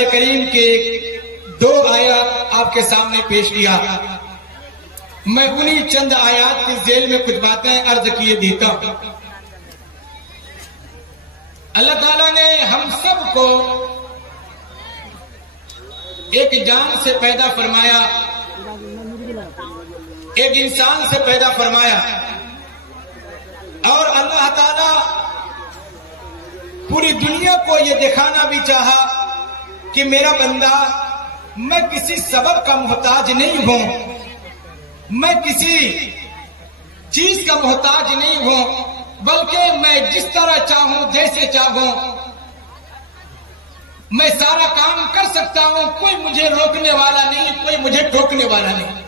قرآن کریم کے 2 آیات آپ کے سامنے پیش کیا. میں انہی چند آیات کی ذیل میں کچھ باتیں عرض کیے دیتا ہوں. اللہ تعالیٰ نے ہم سب کو ایک جان سے پیدا فرمایا، ایک انسان سے پیدا فرمایا، اور اللہ تعالیٰ پوری دنیا کو یہ دکھانا بھی چاہا کہ میرا بندہ، میں کسی سبب کا محتاج نہیں ہوں، میں کسی چیز کا محتاج نہیں ہوں، بلکہ میں جس طرح چاہوں، جیسے چاہوں، میں سارا کام کر سکتا ہوں. کوئی مجھے روکنے والا نہیں، کوئی مجھے ٹوکنے والا نہیں.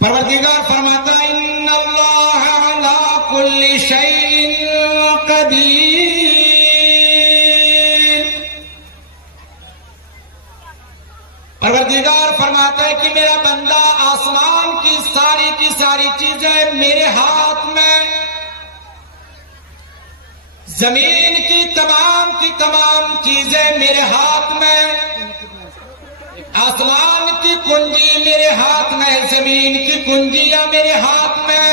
پروردگار فرماتا ہے ان اللہ علی کل شیء قدیر. پروردگار فرماتا ہے کہ میرا بندہ، آسمان کی ساری چیزیں میرے ہاتھ میں، زمین کی تمام چیزیں میرے ہاتھ میں، آسمان کی کنجی میرے ہاتھ میں، زمین کی کنجیاں میرے ہاتھ میں.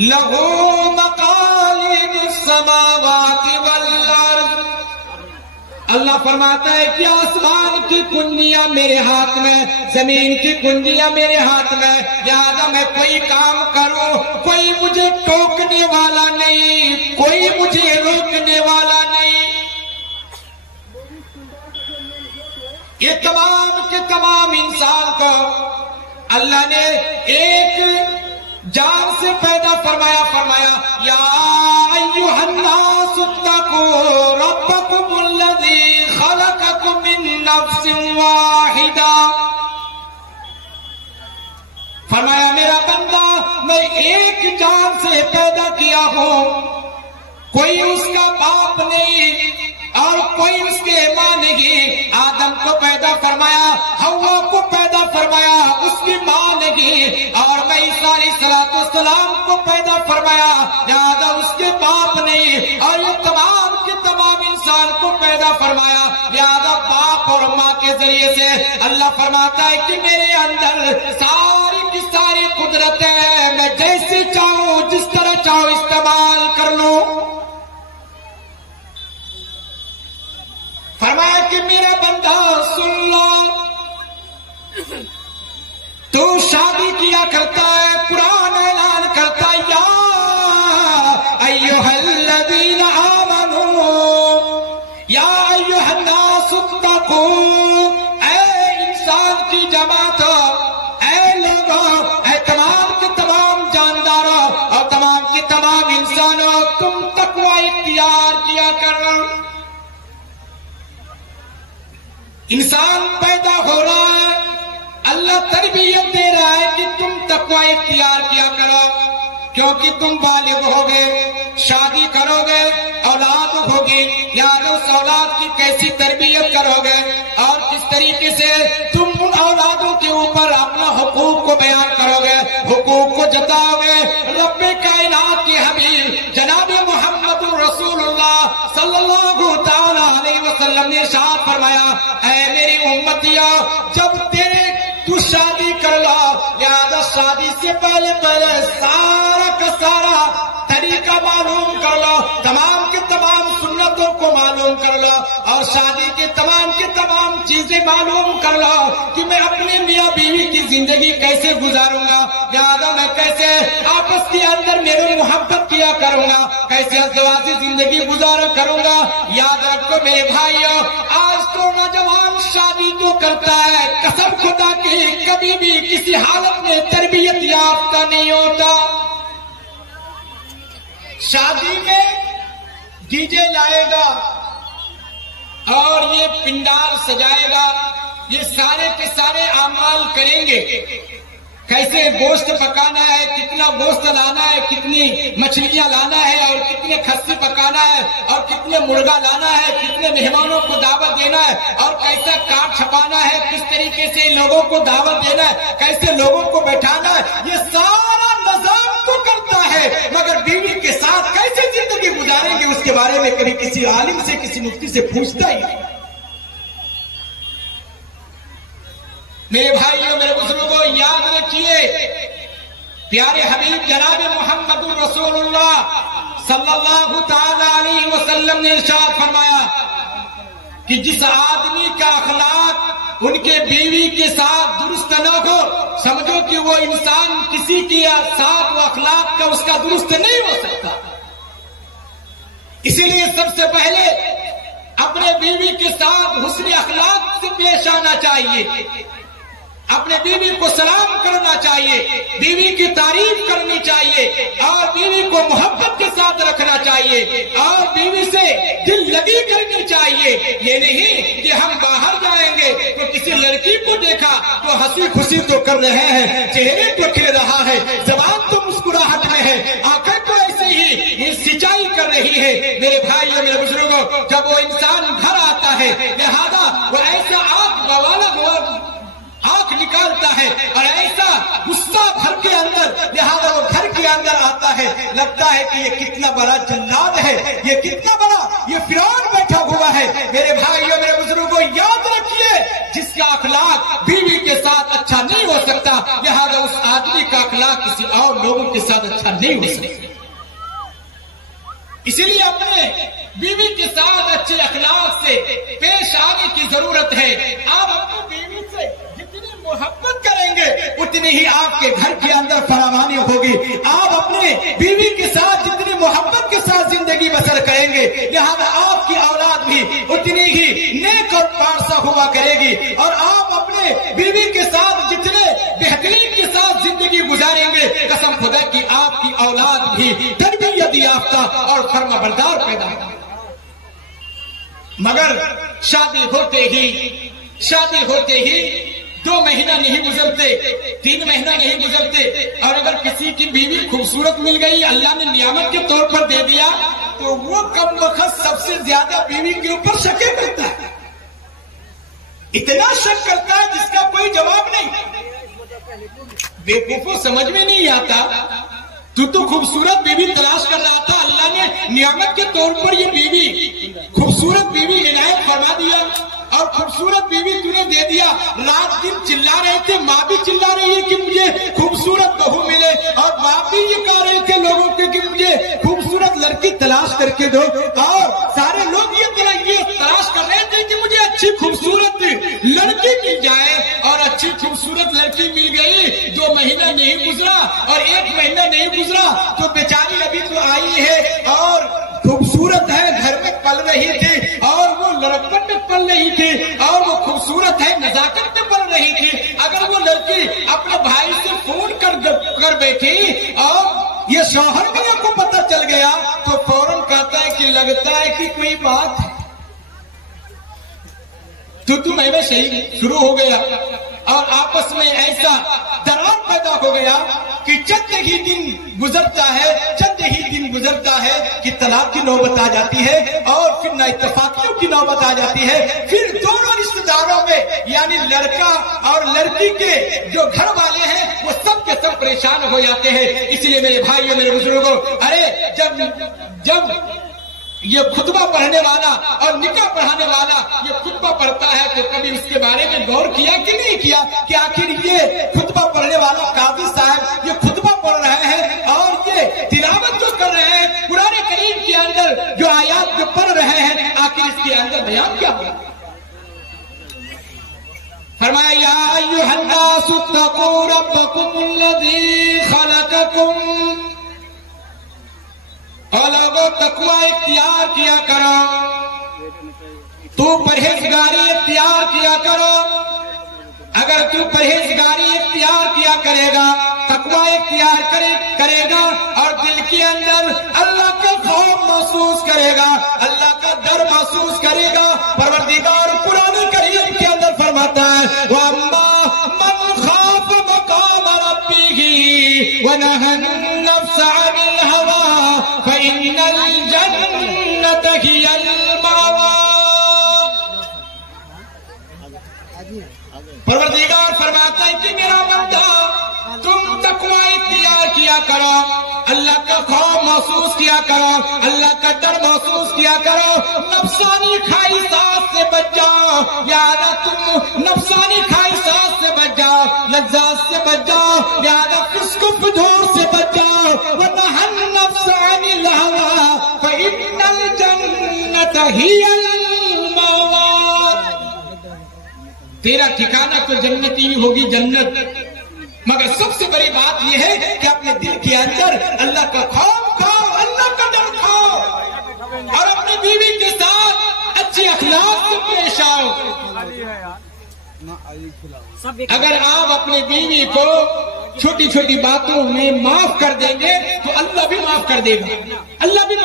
لہو مقالید السماوات والارض. اللہ فرماتا ہے کہ آسمان کی کنجیاں میرے ہاتھ میں، زمین کی کنجیاں میرے ہاتھ میں. لہذا میں کوئی کام کروں، کوئی مجھے ٹوکنے والا نہیں، کوئی مجھے روکنے والا نہیں. یہ تمام کے تمام انسان کو اللہ نے ایک جان سے پیدا فرمایا یا ایھا الناس اتقوا ربکم الذی خلقکم من نفس واحدہ. فرمایا میرا بندہ، میں ایک جان سے پیدا کیا ہوں، کوئی اس کا باپ نہیں اور کوئی اس کے ماں نہیں. آدم کو پیدا فرمایا، حوا کو پیدا فرمایا، اس کی ماں نہیں. اور میں عیسیٰ علیہ السلام کو پیدا فرمایا، لہذا اس کے باپ نہیں. اور یہ تمام کے تمام انسان کو پیدا فرمایا، لہذا باپ اور ماں کے ذریعے سے اللہ فرماتا ہے کہ میرے اندر ساری کی ساری قدرتیں ہیں، میں جیسے چاہوں، جس طرح چاہوں استعمال کر لوں. فرمایا کہ میرا بندہ سن لو، تو شادی کیا کرتا ہے، قرآن اعلان کرتا ہے یا ایھا الذین آمنوا یا ایھا الناس اتقوا. اے انسان کی جماعت، اے لوگوں، اے تمام کے تمام جانداروں اور تمام کے تمام انسانوں، تم تقوی اختیار کیا کرو. انسان پیدا ہو رہا ہے، اللہ تربیت دے رہا ہے کہ تم تقوی اختیار کیا کرو، کیونکہ تم بالغ ہوگے، شادی کرو گے، اولاد ہوگی. یاد اس اولاد کی کیسی تربیت کرو گے اور کس طریقے سے تم ان اولادوں کے اوپر اپنا حقوق کو بیان کرو گے، حقوق کو جتاؤ گے. رب کائنات کی حبیب جناب محمد رسول اللہ صلی اللہ تعالی علیہ وسلم نے ارشاد فرمایا، اے میری امتیوں، جب تو شادی کر لو، لہذا شادی سے پہلے سارا کا سارا طریقہ معلوم کر لو، تمام کے تمام سنتوں کو معلوم کر لو، اور شادی کے تمام چیزیں معلوم کر لو کہ میں اپنے میاں بیوی کی زندگی کیسے گزاروں گا، لہذا میں کیسے آپس کے اندر میرے محبت کیا کروں گا، کیسے ازدواجی زندگی گزارا کروں گا. یاد رکھو میرے بھائیوں، آج تو نوجوان شادی جو کرتا ہے، قسم خدا کی کبھی بھی کسی حالت میں تربیت یافتہ نہیں ہوتا. شادی میں ڈی جے لائے گا اور یہ پنڈال سجائے گا، یہ سارے کے سارے اعمال کریں گے. کیسے گوشت پکانا ہے، کتنا گوشت لانا ہے، کتنی مچھلیاں لانا ہے، اور کتنے کھسی پکانا ہے، اور کتنے مرغا لانا ہے، کتنے مہمانوں کو دعوت دینا ہے، اور کیسا کارڈ چھپانا ہے، کس طریقے سے لوگوں کو دعوت دینا ہے، کیسے لوگوں کو بیٹھانا ہے. یہ سارا نظام تو کرتا ہے، مگر بیوی کے ساتھ کیسے زندگی گزاریں گے اس اس کے بارے میں کبھی کسی عالم سے کسی مفتی سے پوچھتا ہی نہیں۔ میرے بھائیوں میرے بزرگوں یاد رکھیے، پیارے حبیب جناب محمد رسول اللہ صلی اللہ تعالی علیہ وسلم نے ارشاد فرمایا کہ جس آدمی کا اخلاق ان کے بیوی کے ساتھ درست نہ ہو، سمجھو کہ وہ انسان کسی کے ساتھ وہ اخلاق کا اس کا درست نہیں ہو سکتا۔ اسی لیے سب سے پہلے اپنے بیوی کے ساتھ حسن اخلاق سے پیش آنا چاہیے، اپنے بیوی کو سلام کرنا چاہیے، بیوی کی تعریف کرنی چاہیے، اور بیوی کو محبت کے ساتھ رکھنا چاہیے، اور بیوی سے دل لگی کرنی چاہیے۔ یہ نہیں کہ ہم باہر جائیں گے تو کسی لڑکی کو دیکھا تو ہنسی خوشی تو کر رہے ہیں، چہرے تو کھل رہا ہے، زبان تو مسکراہٹ میں ہے، آنکھیں تو ایسے ہی سچائی کر رہی ہے۔ میرے بھائی اور میرے بزرگوں، جب وہ انسان گھر آتا ہے لہذا وہ ایسا آنکھ نکالتا ہے اور ایسا غصہ گھر کے اندر، لہذا وہ گھر کے اندر آتا ہے، لگتا ہے کہ یہ کتنا بڑا جلاد ہے، یہ کتنا بڑا یہ فرعون بیٹھا ہوا ہے۔ میرے بھائیوں میرے بزرگوں یاد رکھیے، جس کا اخلاق بیوی کے ساتھ اچھا نہیں ہو سکتا، لہذا اس آدمی کا اخلاق کسی اور لوگوں کے ساتھ اچھا نہیں ہو سکتا۔ اسی لیے اپنے بیوی کے ساتھ اچھے اخلاق سے پیش آنے کی ضرورت ہے۔ آپ اپنی بیوی سے محبت کریں گے اتنی ہی آپ کے گھر کے اندر فراوانی ہوگی۔ آپ اپنے بیوی کے ساتھ جتنی محبت کے ساتھ زندگی بسر کریں گے، لہذا آپ کی اولاد بھی اتنی ہی نیک اور پارسا ہوا کرے گی، اور آپ اپنے بیوی کے ساتھ جتنے بہترین کے ساتھ زندگی گزاریں گے، قسم خدا کی آپ کی اولاد بھی تربیت یافتہ اور فرما بردار پیدا ہوگی۔ مگر شادی ہوتے ہی 2 مہینہ نہیں گزرتے، 3 مہینہ نہیں گزرتے، اور اگر کسی کی بیوی خوبصورت مل گئی، اللہ نے نعمت کے طور پر دے دیا، تو وہ کم وقت سب سے زیادہ بیوی کے اوپر شک کرتا ہے، اتنا شک کرتا ہے جس کا کوئی جواب نہیں۔ بیوقوفوں سمجھ میں نہیں آتا، تو خوبصورت بیوی تلاش کر رہا تھا، اللہ نے نعمت کے طور پر یہ بیوی خوبصورت بیوی عنایت فرما دیا، اور خوبصورت بیوی تو نے دے دیا۔ رات دن چلا رہے تھے، ماں بھی چلا رہی ہے کہ مجھے خوبصورت بہو ملے، اور باپ بھی یہ کہہ رہے تھے لوگوں کے کہ مجھے خوبصورت لڑکی تلاش کر کے دو، اور سارے لوگ یہ تلاش کر رہے تھے کہ مجھے اچھی خوبصورت لڑکی مل جائے، اور اچھی خوبصورت لڑکی مل گئی۔ 2 مہینہ نہیں گزرا اور 1 مہینہ نہیں گزرا تو بیچاری ابھی تو آئی ہے اور خوبصورت ہے، گھر میں پل رہی تھی، اور وہ لڑکپن میں پل رہی تھی، اور وہ خوبصورت ہے، نزاکت میں پل رہی تھی۔ اگر وہ لڑکی اپنے بھائی سے فون کر بیٹھی اور یہ شوہر بھی کو پتہ چل گیا تو فوراً کہتا ہے کہ لگتا ہے کہ کوئی بات تو میں صحیح شروع ہو گیا، اور آپس میں ایسا درار پیدا ہو گیا کہ چند ہی دن گزرتا ہے کہ طلاق کی نوبت آ جاتی ہے، اور پھر نا اتفاقیوں کی نوبت آ جاتی ہے۔ پھر دونوں رشتہ داروں میں یعنی لڑکا اور لڑکی کے جو گھر والے ہیں وہ سب کے سب پریشان ہو جاتے ہیں۔ اس لیے میرے بھائیوں میرے بزرگوں، ارے جب یہ خطبہ پڑھنے والا اور نکاح پڑھانے والا یہ خطبہ پڑھتا ہے تو کبھی اس کے بارے میں غور کیا کہ نہیں کیا کہ آخر یہ خطبہ پڑھنے والا قاضی صاحب یہ خطبہ پڑھ رہے ہیں اور یہ تلاوت جو کر رہے ہیں قرآن کریم کے اندر جو آیات جو پڑھ رہے ہیں، آخر اس کے اندر بیان کیا ہوا؟ فرمایا یا ایھا الناس اتقوا ربکم الذی خلقکم، اور لوگوں تقوی اختیار کیا کرو، تو پرہیزگاری اختیار کیا کرو۔ اگر تو پرہیزگاری اختیار کیا کرے گا، تقوی اختیار کرے گا، اور دل کے اندر اللہ کا خوف محسوس کرے گا، اللہ کا ڈر محسوس کرے گا، پروردگار قرآن کریم کے اندر فرماتا ہے وَأَمَّا مَنْ خَافَ مَقَامَ رَبِّهِ وَنَهَى النَّفْسَ عَنِ الْهَوَىٰ فَإِنَّ الْجَنَّةَ هِيَ الْمَأْوَىٰ۔ پروردگار فرماتا ہے کہ میرا بندہ تم تقوی اختیار کیا کرو، اللہ کا خوف محسوس کیا کرو، اللہ کا کا ڈر محسوس کیا کرو. نفسانی خواہشات سے بچ جاؤ. لہذا تم نفسانی خواہشات سے بچ جاؤ, لذات سے بچ جاؤ. لہذا فسق و فجور سے بچ جاؤ. وَنَهَى النَّفْسَ عَنِ الْهَوَىٰ فَإِنَّ الْجَنَّةَ هِيَ الْمَأْوَىٰ. تیرا ٹھکانہ تو جنتی ہی ہوگی, جنت. مگر سب سے بڑی بات یہ ہے کہ اپنے دل کے اندر اللہ کا خوف کھاؤ, اللہ کا ڈر کھاؤ, اور اپنی بیوی کے ساتھ اچھے اخلاق سے پیش آؤ. اگر آپ اپنی بیوی کو چھوٹی چھوٹی باتوں میں معاف کر دیں گے تو اللہ بھی معاف کر دے گا. اللہ بھی